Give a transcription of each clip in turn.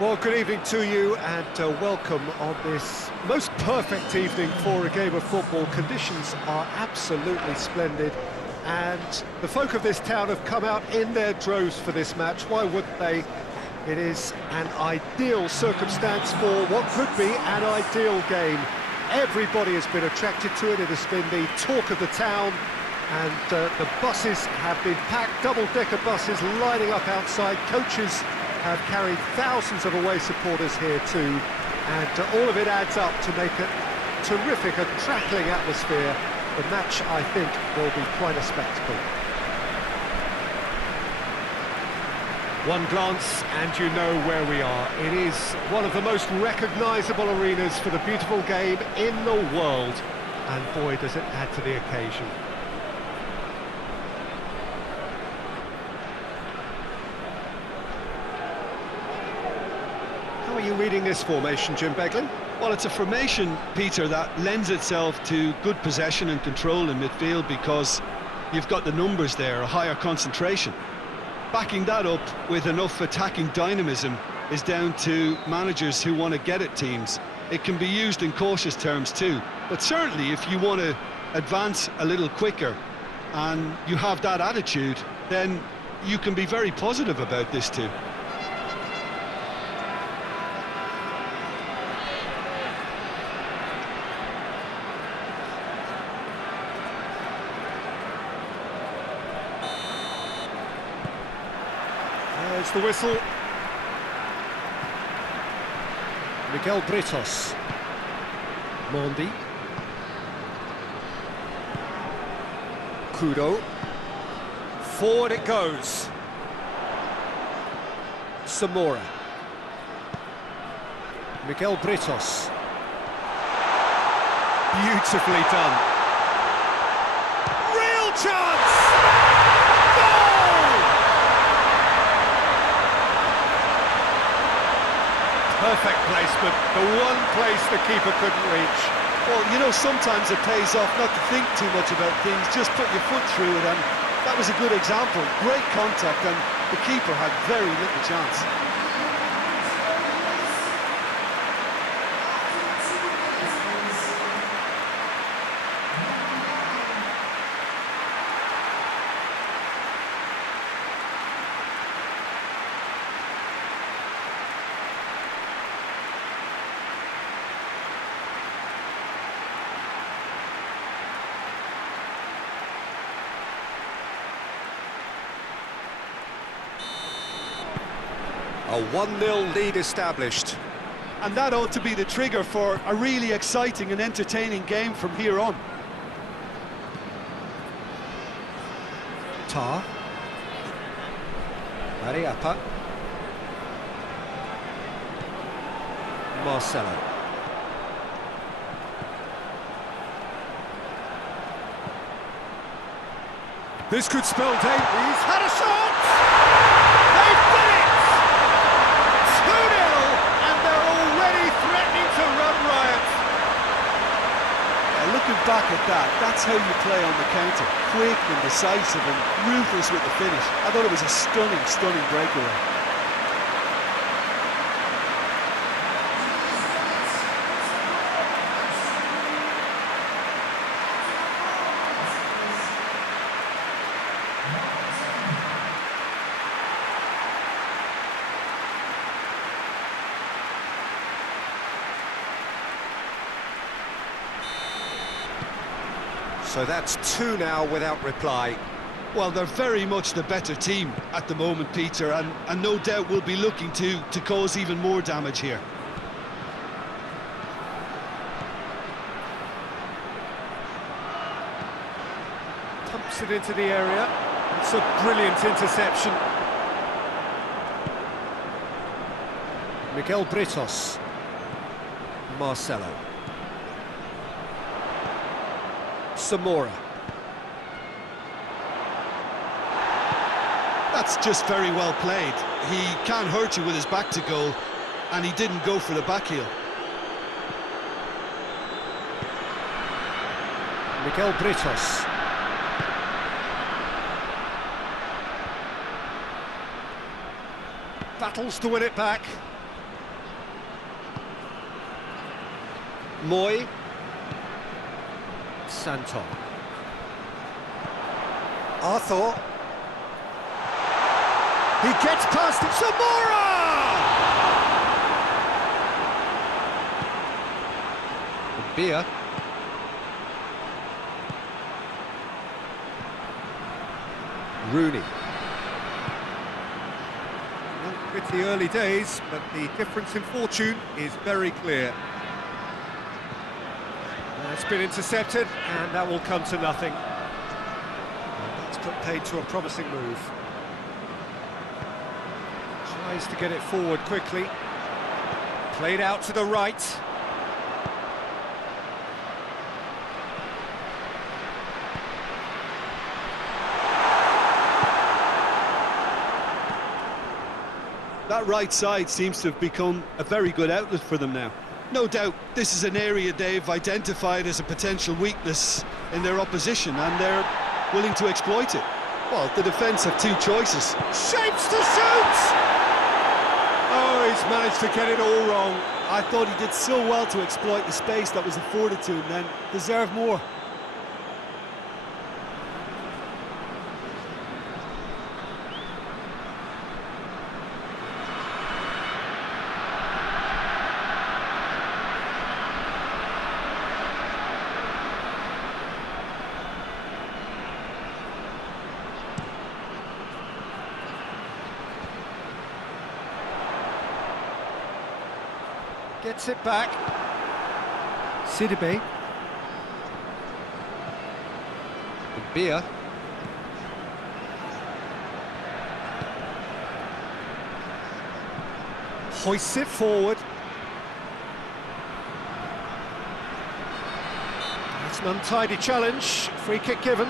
Well, good evening to you and welcome on this most perfect evening for a game of football. Conditions are absolutely splendid and the folk of this town have come out in their droves for this match. Why wouldn't they? It is an ideal circumstance for what could be an ideal game. Everybody has been attracted to it. It has been the talk of the town, and the buses have been packed, double-decker buses lining up outside. Coaches have carried thousands of away supporters here too, and all of it adds up to make a terrific, a crackling atmosphere. The match, I think, will be quite a spectacle. One glance and you know where we are. It is one of the most recognisable arenas for the beautiful game in the world, and boy does it add to the occasion. How are you reading this formation, Jim Beglin? Well, it's a formation, Peter, that lends itself to good possession and control in midfield because you've got the numbers there, a higher concentration. Backing that up with enough attacking dynamism is down to managers who want to get at teams. It can be used in cautious terms too, but certainly if you want to advance a little quicker and you have that attitude, then you can be very positive about this too. There's the whistle. Miguel Britos. Mondi. Kudo. Forward it goes. Samora. Miguel Britos. Beautifully done. Real chance! Perfect placement, the one place the keeper couldn't reach. Well, you know, sometimes it pays off not to think too much about things, just put your foot through it, and that was a good example. Great contact, and the keeper had very little chance. A 1-0 lead established. And that ought to be the trigger for a really exciting and entertaining game from here on. Tar. Mariappa. Marcelo. This could spell danger. He's had a shot! They've done it! 2-0, and they're already threatening to run riot. Looking back at that, that's how you play on the counter. Quick and decisive and ruthless with the finish. I thought it was a stunning, stunning breakaway. So that's 2 now without reply. Well, they're very much the better team at the moment, Peter, and no doubt will be looking to cause even more damage here. Pumps it into the area. It's a brilliant interception. Miguel Britos. Marcelo. Samora. That's just very well played. He can't hurt you with his back to goal, and he didn't go for the back heel. Miguel Britos. Battles to win it back. Moy. Santon. Arthur. He gets past it. Zamora! Beer. Rooney. Well, pretty early days, but the difference in fortune is very clear. It's been intercepted, and that will come to nothing. That's put paid to a promising move. Tries to get it forward quickly. Played out to the right. That right side seems to have become a very good outlet for them now. No doubt this is an area they've identified as a potential weakness in their opposition, and they're willing to exploit it. Well, the defence have two choices. Shapes to shoot! Oh, he's managed to get it all wrong. I thought he did so well to exploit the space that was afforded to him then. Deserved more. Gets it back. Sidibe. Beer. Hoists it forward. It's an untidy challenge. Free kick given.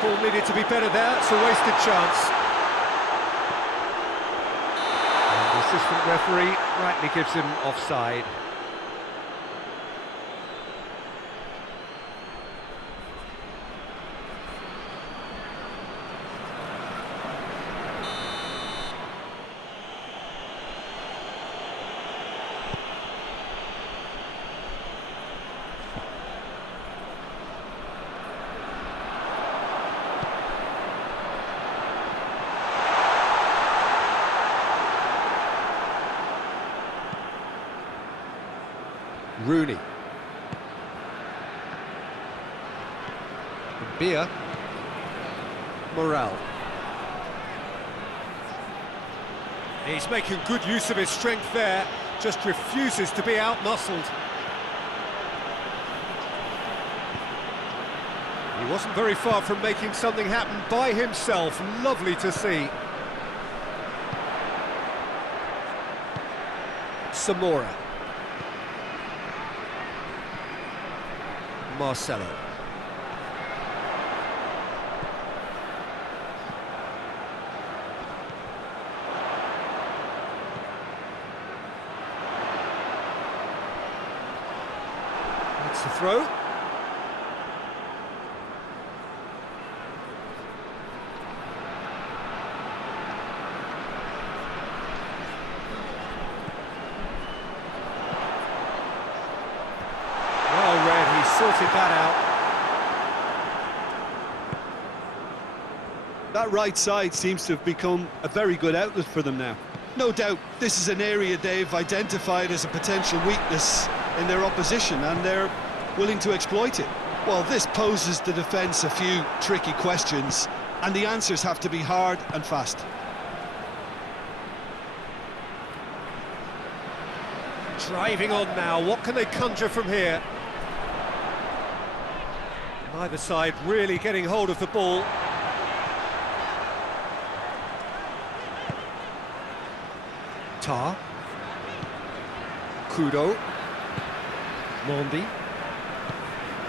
Ball needed to be better there, it's a wasted chance. And the assistant referee rightly gives him offside. Rooney. Beer. Morale. He's making good use of his strength there, just refuses to be out-muscled. He wasn't very far from making something happen by himself. Lovely to see. Zamora. Marcelo. That's the throw. Sorted that out. That right side seems to have become a very good outlet for them now. No doubt this is an area they've identified as a potential weakness in their opposition, and they're willing to exploit it. Well, this poses the defence a few tricky questions, and the answers have to be hard and fast. Driving on now, what can they conjure from here? Either side really getting hold of the ball. Tar. Kudo. Mondi.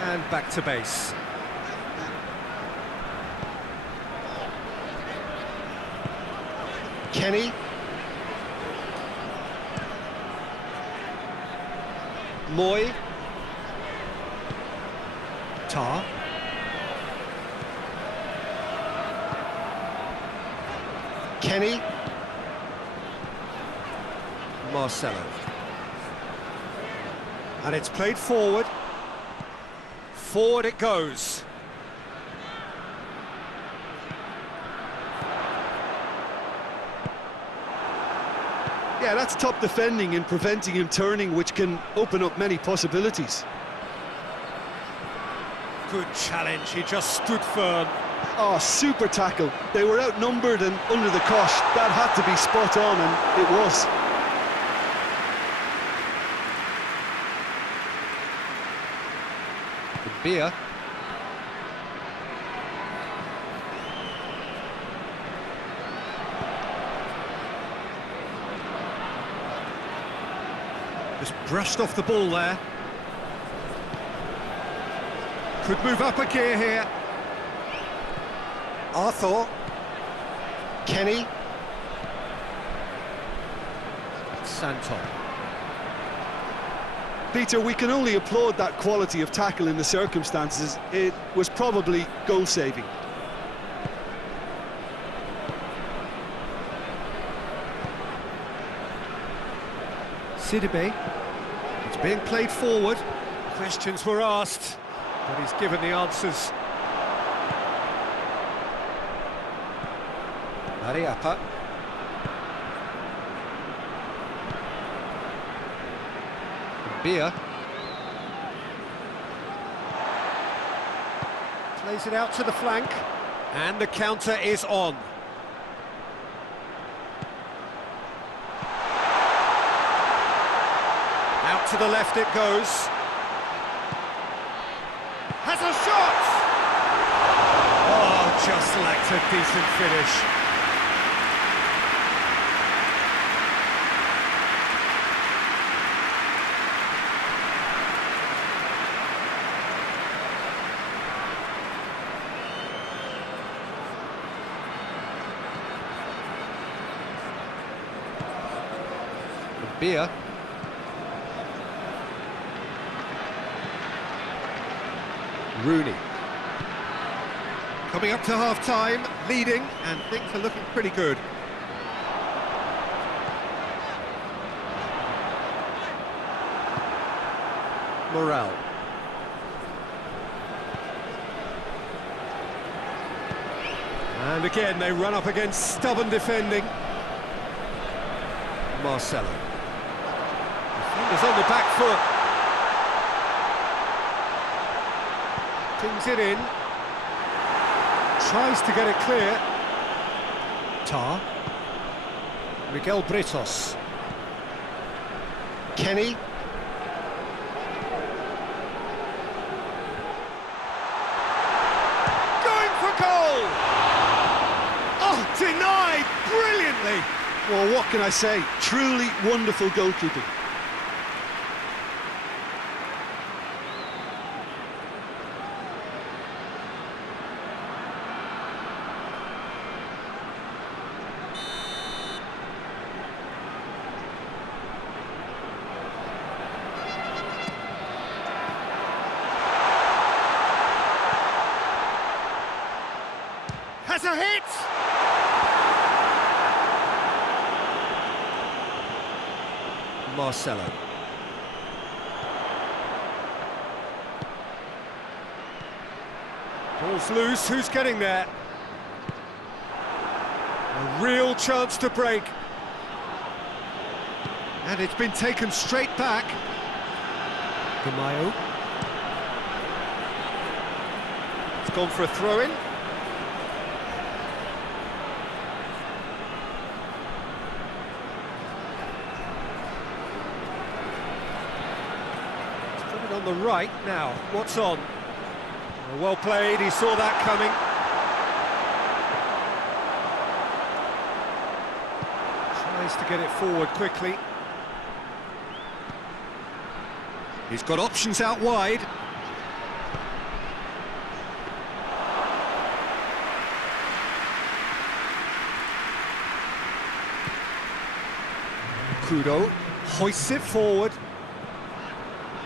And back to base. Kenny. Moy. Tar. Kenny. Marcelo. And it's played forward. Forward it goes. Yeah, that's top defending and preventing him turning, which can open up many possibilities. Good challenge, he just stood firm. Oh, super tackle. They were outnumbered and under the cosh. That had to be spot on, and it was. Beer. Just brushed off the ball there. Could move up a gear here. Arthur. Kenny. Santon. Peter, we can only applaud that quality of tackle in the circumstances. It was probably goal-saving. Sidibe. It's being played forward. Questions were asked, but he's given the answers. Ariapa. Beer. Plays it out to the flank, and the counter is on. Out to the left it goes. Has a shot! Oh, just lacked a decent finish. Beer. Rooney. Coming up to half-time, leading, and things are looking pretty good. Morale. And again, they run up against stubborn defending. Marcelo. Defenders on the back foot. Pings it in. Tries to get it clear. Tar. Miguel Britos. Kenny. Going for goal! Oh, denied brilliantly! Well, what can I say? Truly wonderful goalkeeping. Has a hit! Marcelo. Ball's loose, who's getting there? A real chance to break. And it's been taken straight back. Gamayo. It's gone for a throw-in. On the right now, what's on? Well played, he saw that coming. Tries to get it forward quickly. He's got options out wide. Kudo hoists it forward.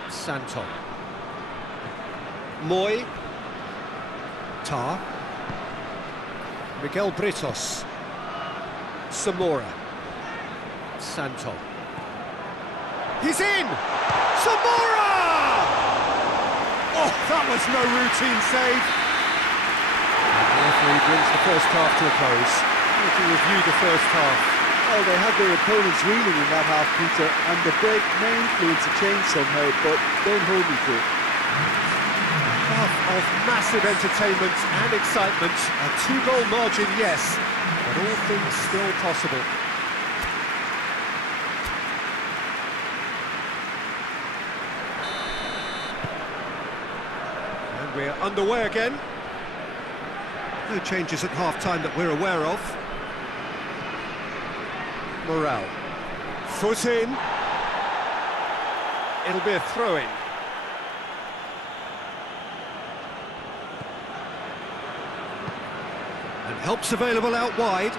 Santo. Moy. Tar. Miguel Britos. Zamora. Santo. He's in! Zamora! Oh, that was no routine save. And the referee brings the first half to a close. How do you review the first half? Well, they had their opponents reeling in that half, Peter, and the break may influence a change somehow, but don't hold me to it. Half of massive entertainment and excitement. A two-goal margin, yes, but all things still possible. And we're underway again. No changes at half-time that we're aware of. Morale. Foot in. It'll be a throw-in. And help's available out wide.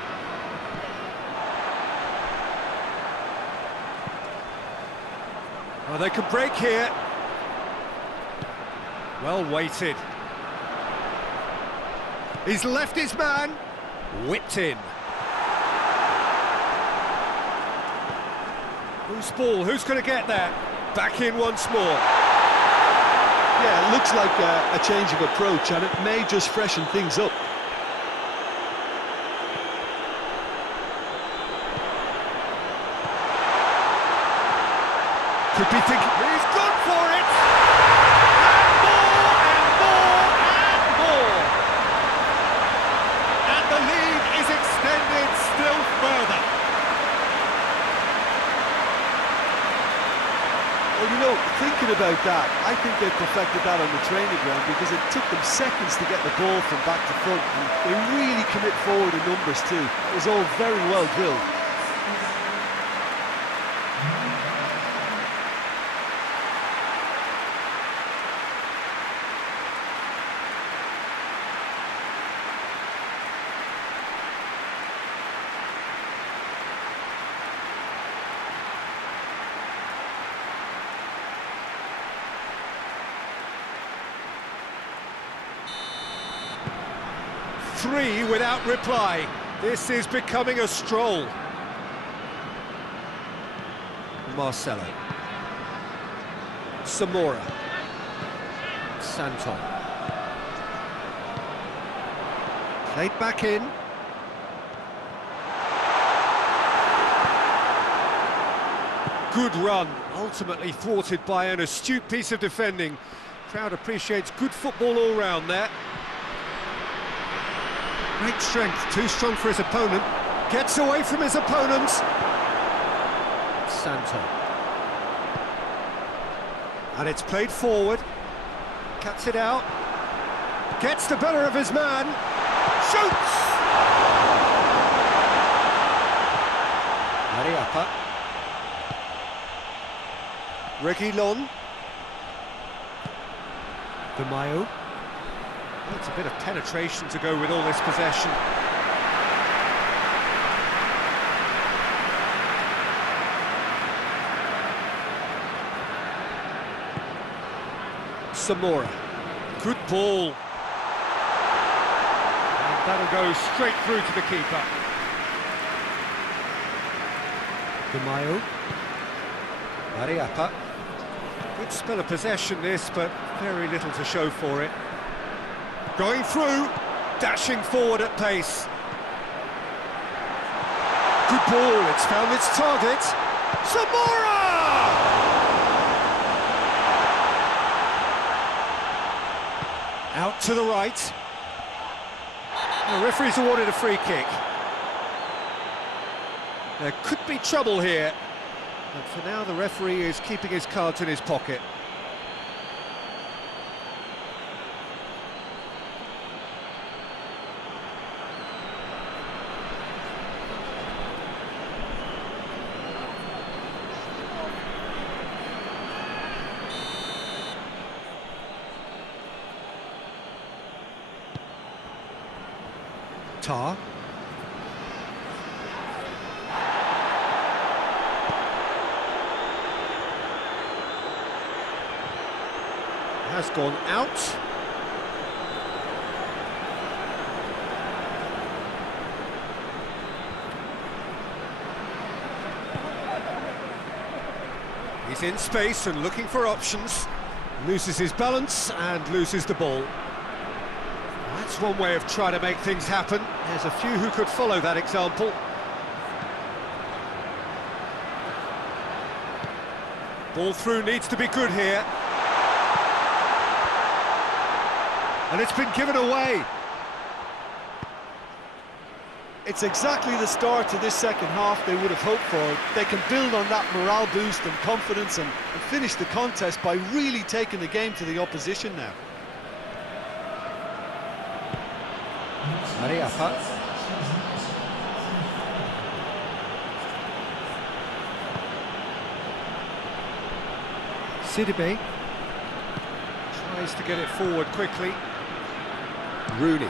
Oh, they can break here. Well weighted. He's left his man. Whipped in. Who's ball? Who's going to get there? Back in once more. Yeah, it looks like a change of approach, and it may just freshen things up. Could be thinking, he's gone for it! And more, and more, and more! And the lead is extended still further. Well, you know, thinking about that, I think they perfected that on the training ground because it took them seconds to get the ball from back to front, and they really commit forward in numbers too. It was all very well drilled. Three without reply. This is becoming a stroll. Marcelo. Zamora. Santo. Played back in. Good run, ultimately thwarted by an astute piece of defending. Crowd appreciates good football all round there. Great strength, too strong for his opponent. Gets away from his opponent. Santo. And it's played forward. Cuts it out. Gets the better of his man. Shoots! Mariappa. Reguilon. De Mayo. Well, it's a bit of penetration to go with all this possession. Zamora. Good ball. And that'll go straight through to the keeper. De Mayo. Mariappa. Good spell of possession this, but very little to show for it. Going through, dashing forward at pace. Good ball, it's found its target. Zamora! Out to the right. The referee's awarded a free kick. There could be trouble here. But for now, the referee is keeping his cards in his pocket. Tar. has gone out. He's in space and looking for options. Loses his balance and loses the ball. That's one way of trying to make things happen. There's a few who could follow that example. Ball through needs to be good here. And it's been given away. It's exactly the start to this second half they would have hoped for. They can build on that morale boost and confidence and finish the contest by really taking the game to the opposition now. Mariappa. Sidibe tries to get it forward quickly. Rooney.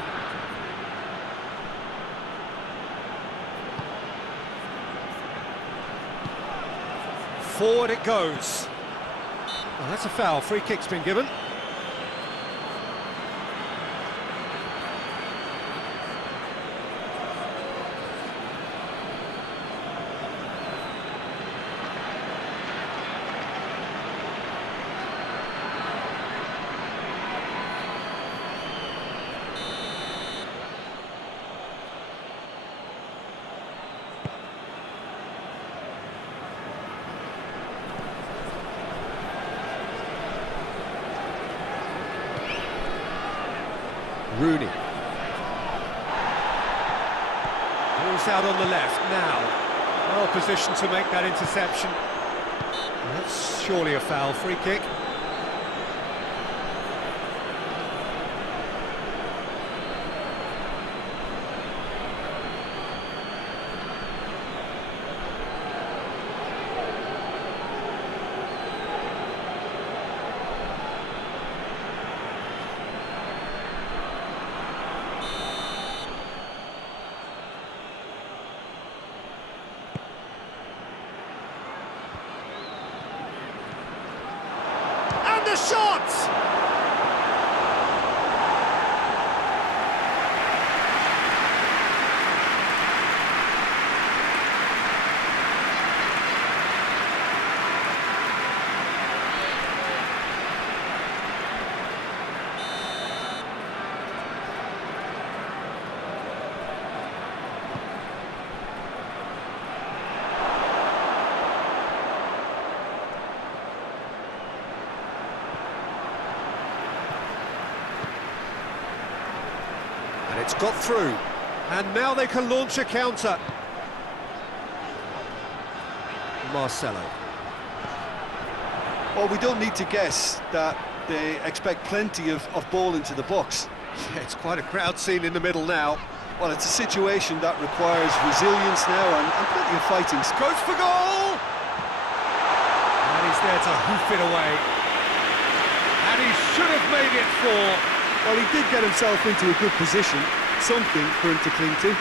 Forward it goes. Oh, that's a foul. Free kick's been given. Rooney. Ball's out on the left now. Well positioned to make that interception. That's surely a foul. Free kick. The shot! And it's got through, and now they can launch a counter. Marcelo. Well, we don't need to guess that they expect plenty of ball into the box. Yeah, it's quite a crowd scene in the middle now. Well, it's a situation that requires resilience now and plenty of fighting. Goes for goal! And he's there to hoof it away. And he should have made it 4. Well, he did get himself into a good position, something for him to cling to.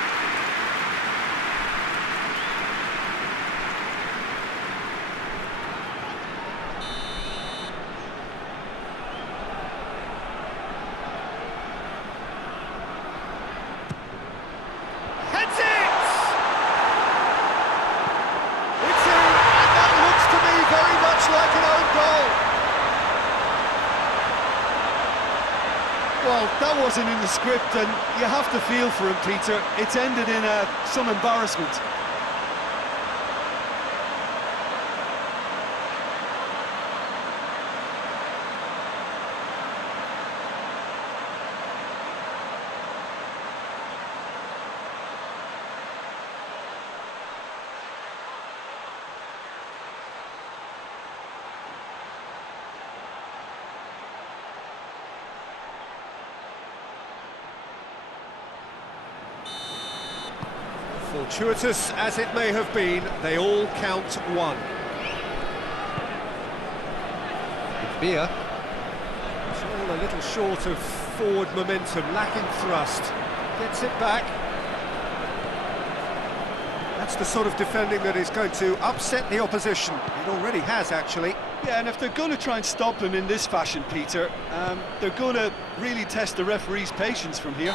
Heads it! It's in, and that looks to me very much like an own goal. Well, that wasn't in the script, and you have to feel for him, Peter. It's ended in some embarrassment. Fortuitous as it may have been, they all count 1. Beer. It's all a little short of forward momentum, lacking thrust. Gets it back. That's It's the sort of defending that is going to upset the opposition. It already has, actually. Yeah, and if they're going to try and stop him in this fashion, Peter, they're going to really test the referee's patience from here.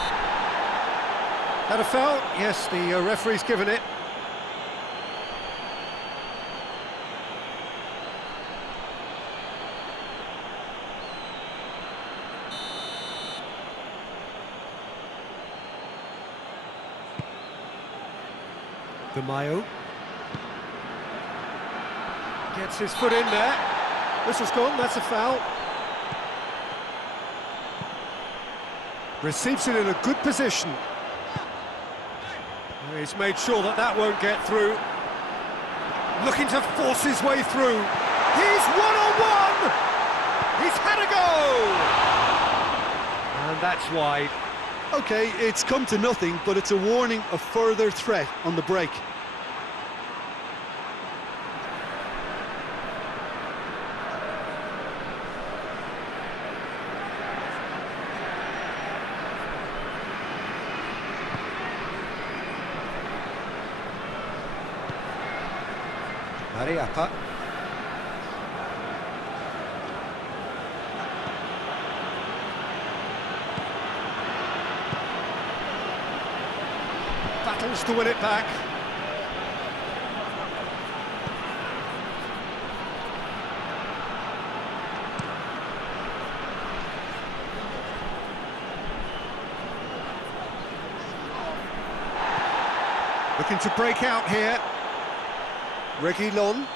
Had a foul? Yes, the referee's given it. De Mayo gets his foot in there. Whistle's gone, that's a foul. Receives it in a good position. He's made sure that that won't get through. Looking to force his way through. He's one-on-one! He's had a go! And that's wide. OK, it's come to nothing, but it's a warning of further threat on the break. Mariappa. Battles to win it back. Looking to break out here. Reguilon.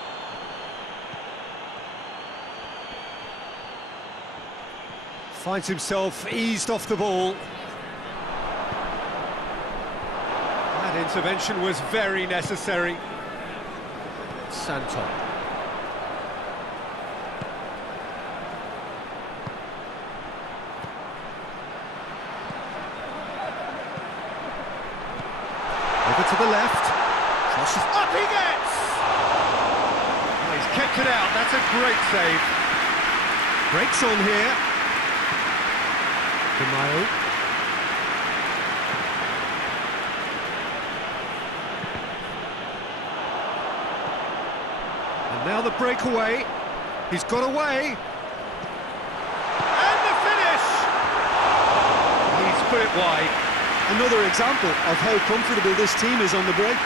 Finds himself eased off the ball. That intervention was very necessary. Santon. Over to the left. Crosses up, he gets! Oh, he's kept it out, that's a great save. Breaks on here. De Mayo. And now the breakaway. He's got away. And the finish! He's put it wide. Another example of how comfortable this team is on the break.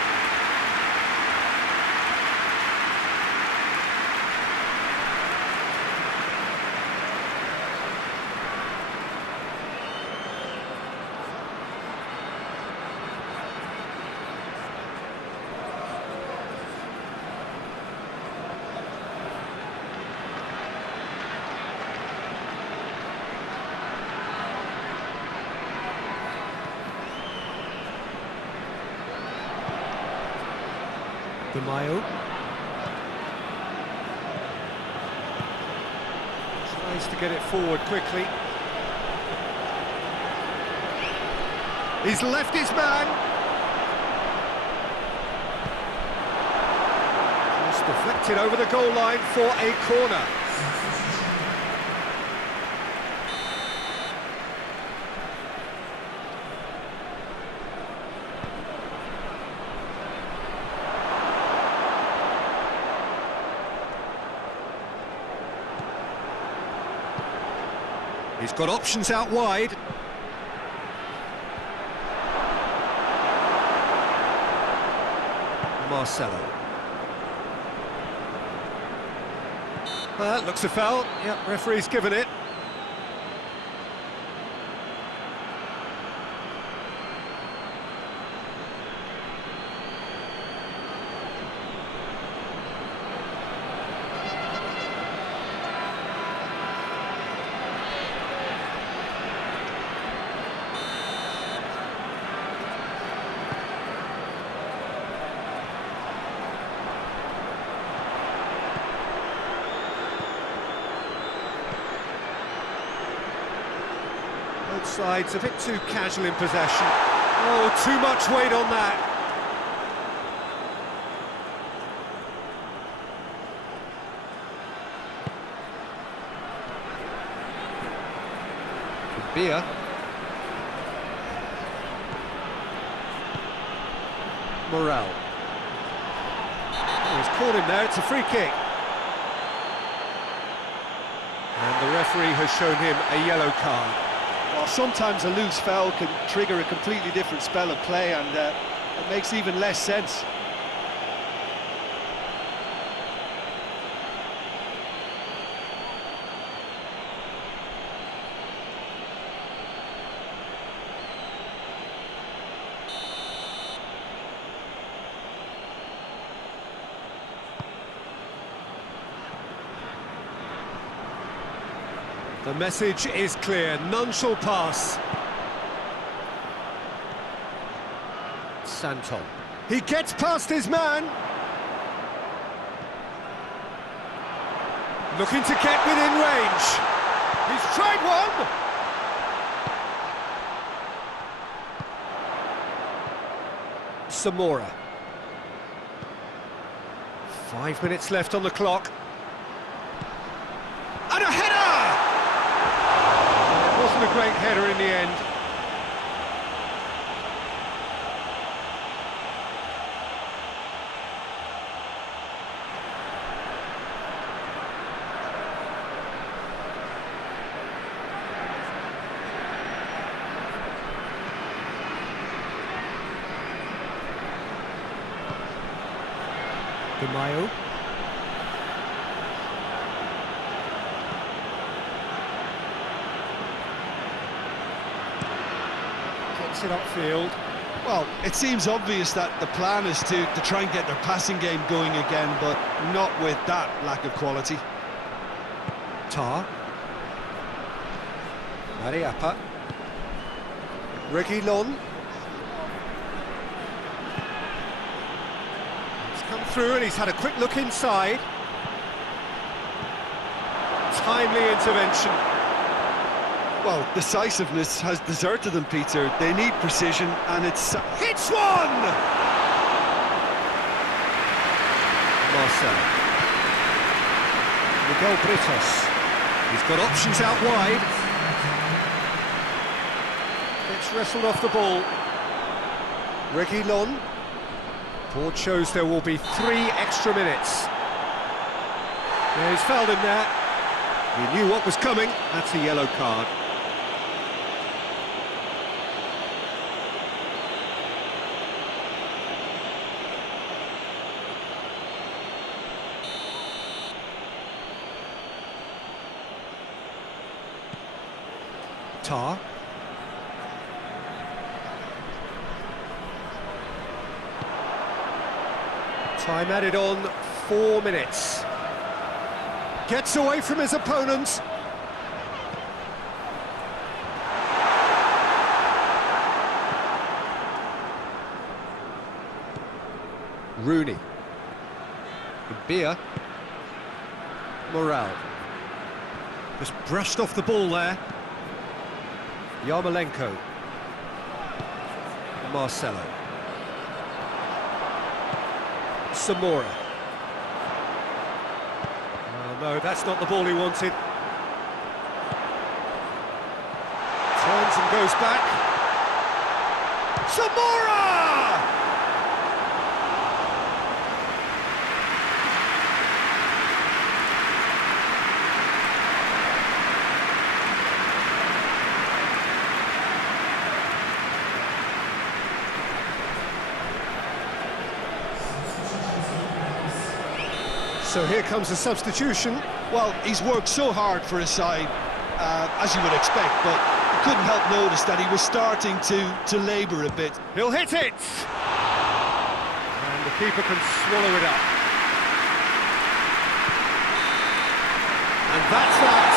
De Mayo. Tries to get it forward quickly. He's left his man. Just deflected over the goal line for a corner. He's got options out wide. Marcelo. Looks a foul. Yep, referee's given it. Both sides a bit too casual in possession. Oh, too much weight on that. Beer. Morel. caught him there, it's a free kick. And the referee has shown him a yellow card. Well, sometimes a loose foul can trigger a completely different spell of play, and it makes even less sense. The message is clear, none shall pass. Santon. He gets past his man. Looking to get within range. He's tried one. Samora. 5 minutes left on the clock. And a header! Wasn't a great header in the end. Gamayo. It upfield. Well, it seems obvious that the plan is to try and get their passing game going again, but not with that lack of quality. Tar. Mariappa. Reguilon. He's come through and he's had a quick look inside. Timely intervention. Well, decisiveness has deserted them, Peter. They need precision, and it's... Hits one! Marcel. Miguel Britos. He's got options out wide. It's wrestled off the ball. Reguilon. Report shows there will be 3 extra minutes. Yeah, he's fouled him there. He knew what was coming. That's a yellow card. Tar. Time added on, 4 minutes. Gets away from his opponent. Rooney. Beer. Morale. Just brushed off the ball there. Yarmolenko. Marcelo. Samora. Oh no, that's not the ball he wanted. Turns and goes back. Samora! So here comes a substitution. Well, he's worked so hard for his side, as you would expect, but you couldn't help notice that he was starting to labour a bit. He'll hit it! And the keeper can swallow it up. And that's that!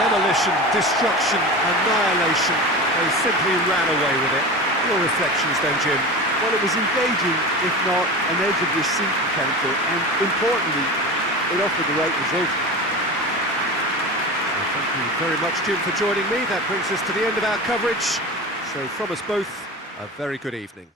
Demolition, destruction, annihilation. They simply ran away with it. Your reflections then, Jim? Well, it was engaging, if not an edge of your seat encounter, and importantly, it offered the right result. Well, thank you very much, Jim, for joining me. That brings us to the end of our coverage. So from us both, a very good evening.